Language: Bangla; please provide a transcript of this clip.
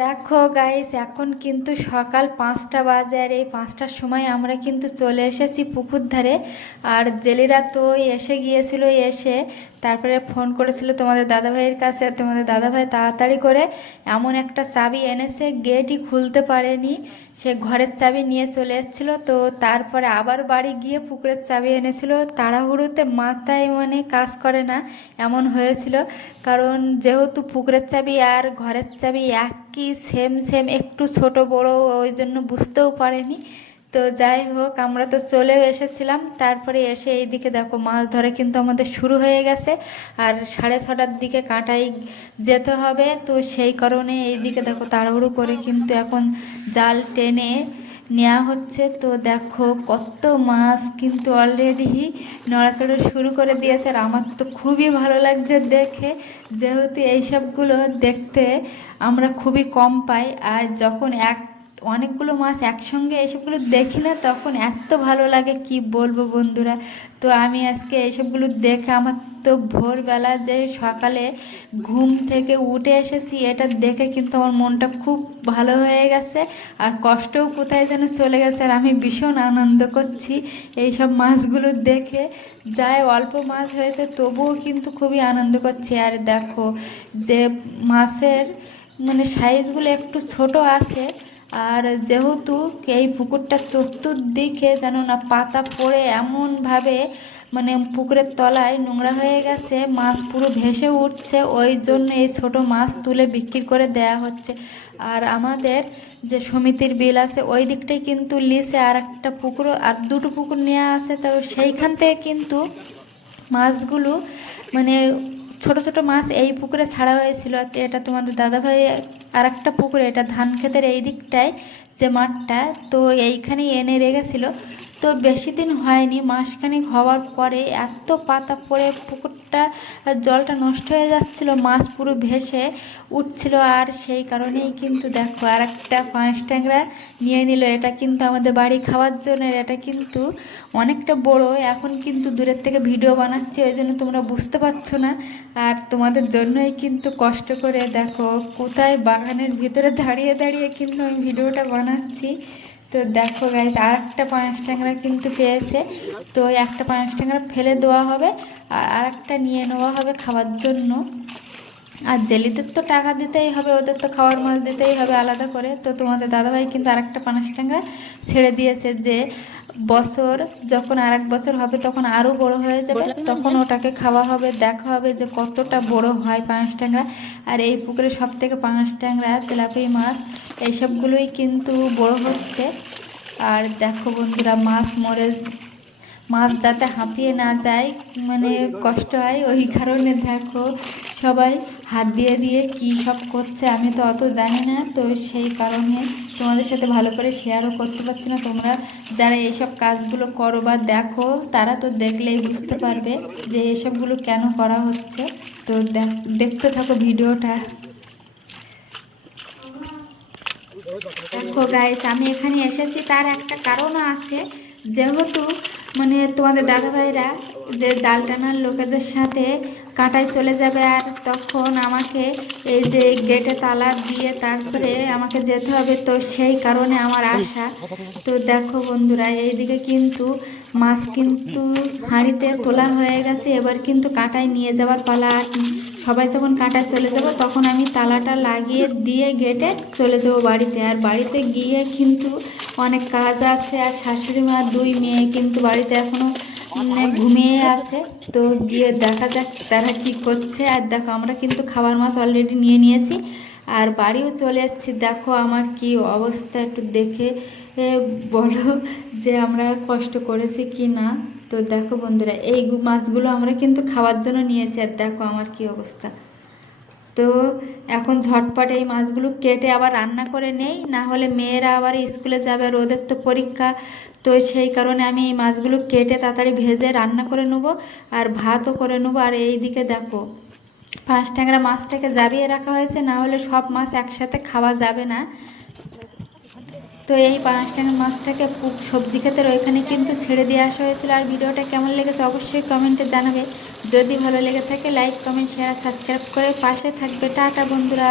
দেখো গাইস, এখন কিন্তু সকাল 5টা বাজে আর এই 5টার সময় আমরা কিন্তু চলে এসেছি পুকুর ধারে। আর জেলেরা তো এসে গিয়েছিল, এসে তারপরে ফোন করেছিল তোমাদের দাদাভাইয়ের কাছে। তোমাদের দাদাভাই তাড়াতাড়ি করে এমন একটা চাবি এনেছে, গেটই খুলতে পারেনি, সে ঘরের চাবি নিয়ে চলে এসেছিলো। তো তারপরে আবার বাড়ি গিয়ে পুকুরের চাবি এনেছিল। তাড়াহুড়োতে মাথায় কাজ করে না এমন হয়েছিল, কারণ যেহেতু পুকুরের চাবি আর ঘরের চাবি একই, সেম সেম, একটু ছোট বড়, ওই জন্য বুঝতেও পারেনি। তো যাই হোক, আমরা তো চলেও এসেছিলাম। তারপরে এসে এইদিকে দেখো মাছ ধরে কিন্তু আমাদের শুরু হয়ে গেছে। আর 6:30টার দিকে কাঁটাই যেতে হবে, তো সেই কারণে এইদিকে দেখো তাড়াহুড়ো করে কিন্তু এখন জাল টেনে নেওয়া হচ্ছে। তো দেখো কত মাছ কিন্তু অলরেডি নড়াচড়া শুরু করে দিয়েছে। আর আমার তো খুবই ভালো লাগছে দেখে, যেহেতু এইসবগুলো দেখতে আমরা খুবই কম পাই। আর যখন অনেকগুলো মাছ একসঙ্গে এইসবগুলো দেখি না, তখন এত ভালো লাগে কি বলবো বন্ধুরা। তো আমি আজকে এইসবগুলো দেখে, আমার তো ভোরবেলা যে সকালে ঘুম থেকে উঠে এসেছি, এটা দেখে কিন্তু আমার মনটা খুব ভালো হয়ে গেছে। আর কষ্টও কোথায় যেন চলে গেছে। আর আমি ভীষণ আনন্দ করছি এইসব মাছগুলো দেখে। যাই অল্প মাছ হয়েছে তবুও কিন্তু খুবই আনন্দ করছি। আর দেখো যে মাছের সাইজগুলো একটু ছোট আছে। আর যেহেতু এই পুকুরটা চতুর্দিকে যেন না পাতা পড়ে এমনভাবে পুকুরের তলায় নোংরা হয়ে গেছে, মাছ পুরো ভেসে উঠছে, ওই জন্য এই ছোট মাছ তুলে বিক্রি করে দেয়া হচ্ছে। আর আমাদের যে সমিতির বিল আছে ওই দিকটাই কিন্তু লিসে আর একটা পুকুর, আর দুটো পুকুর নেওয়া আছে। তো সেইখান থেকে কিন্তু মাছগুলো মানে ছোট ছোট মাছ এই পুকুরে ছাড়া হয়েছিল। এটা তোমাদের দাদাভাই আর একটা পুকুরে, এটা ধান ক্ষেতের এই দিকটায় যে মাঠটা, তো এইখানেই এনে রেখেছিল। তো বেশি দিন হয়নি, মাসখানেক হওয়ার পরে এত পাতা পড়ে পুকুরটা জলটা নষ্ট হয়ে যাচ্ছিল, মাছ পুরো ভেসে উঠছিল। আর সেই কারণেই কিন্তু দেখো আর একটা পাঁচ ট্যাংরা নিয়ে নিল। এটা কিন্তু আমাদের বাড়ি খাওয়ার জন্য, এটা কিন্তু অনেকটা বড়। এখন কিন্তু দূরের থেকে ভিডিও বানাচ্ছি, ওই জন্য তোমরা বুঝতে পারছো না। আর তোমাদের জন্যই কিন্তু কষ্ট করে দেখো কোথায় বাগানের ভিতরে দাঁড়িয়ে দাঁড়িয়ে কিন্তু আমি ভিডিওটা বানাচ্ছি। তো দেখো গাইস, আর একটা পাঁচ ট্যাংরা কিন্তু পেয়েছে। তো ওই একটা পাঁচ ট্যাংরা ফেলে দেওয়া হবে, আর একটা নিয়ে নেওয়া হবে খাওয়ার জন্য। আর জেলিদের তো টাকা দিতেই হবে, ওদের তো খাওয়ার মাছ দিতেই হবে আলাদা করে। তো তোমাদের দাদাভাই কিন্তু আরেকটা পানাস ট্যাংরা ছেড়ে দিয়েছে, যে বছর যখন আর এক বছর হবে তখন আরও বড় হয়ে যাবে, তখন ওটাকে খাওয়া হবে, দেখা হবে যে কতটা বড় হয় পাঙাশ ট্যাংরা। আর এই পুকুরে সব থেকে পাঙাশ ট্যাংরা, তেলাপিয়া মাছ, এইসবগুলোই কিন্তু বড় হচ্ছে। আর দেখো বন্ধুরা, মাছ যাতে হাঁপিয়ে না যায়, কষ্ট হয়, ওই কারণে দেখো সবাই হাত দিয়ে দিয়ে কী সব করছে, আমি তো অত জানি না। তো সেই কারণে তোমাদের সাথে ভালো করে শেয়ারও করতে পারছি না। তোমরা যারা এইসব কাজগুলো করো বা দেখো, তারা তো দেখলেই বুঝতে পারবে যে এসবগুলো কেন করা হচ্ছে। তো দেখতে থাকো ভিডিওটা। দেখো গাইস, আমি এখানে এসেছি তার একটা কারণও আছে। যেহেতু তোমাদের দাদাভাইরা যে জাল টানার লোকেদের সাথে কাঁটায় চলে যাবে, আর তখন আমাকে এই যে গেটে তালা দিয়ে তারপরে আমাকে যেতে হবে, তো সেই কারণে আমার আশা। তো দেখো বন্ধুরা, এইদিকে কিন্তু মাছ কিন্তু হাঁড়িতে তোলা হয়ে গেছে, এবার কিন্তু কাঁটায় নিয়ে যাওয়ার পালা। সবাই যখন কাঁটায় চলে যাব তখন আমি তালাটা লাগিয়ে দিয়ে গেটে চলে যাব বাড়িতে। আর বাড়িতে গিয়ে কিন্তু অনেক কাজ আছে, আর শাশুড়ি মা দুই মেয়ে কিন্তু বাড়িতে এখনও ঘুমিয়ে আছে। তো গিয়ে দেখা যাক তারা কি করছে। আর দেখো আমরা কিন্তু খাবার মাছ অলরেডি নিয়ে নিয়েছি, আর বাড়িও চলে যাচ্ছি। দেখো আমার কি অবস্থা, একটু দেখে বলো যে আমরা কষ্ট করেছি কি না। তো দেখো বন্ধুরা, এই মাছগুলো আমরা কিন্তু খাওয়ার জন্য নিয়েছি, আর দেখো আমার কি অবস্থা। তো এখন ঝটপট এই মাছগুলো কেটে আবার রান্না করে নেই, না হলে মেয়েরা আবার স্কুলে যাবে, আর ওদের তো পরীক্ষা। তো সেই কারণে আমি এই মাছগুলো কেটে তাড়াতাড়ি ভেজে রান্না করে নেবো, আর ভাতও করে নেবো। আর এই দিকে দেখো পাঁচ ট্যাংরা মাছটাকে জাবিয়ে রাখা হয়েছে, না হলে সব মাছ একসাথে খাওয়া যাবে না। তো এই পাঁচ ট্যাংরা মাছটাকে সবজি ক্ষেতের ওইখানে কিন্তু ছেড়ে দিয়ে আসা হয়েছিল। আর ভিডিওটা কেমন লেগেছে অবশ্যই কমেন্টে জানাবে। যদি ভালো লেগে থাকে লাইক, কমেন্ট, শেয়ার, সাবস্ক্রাইব করে পাশে থাকবে। টাটা বন্ধুরা।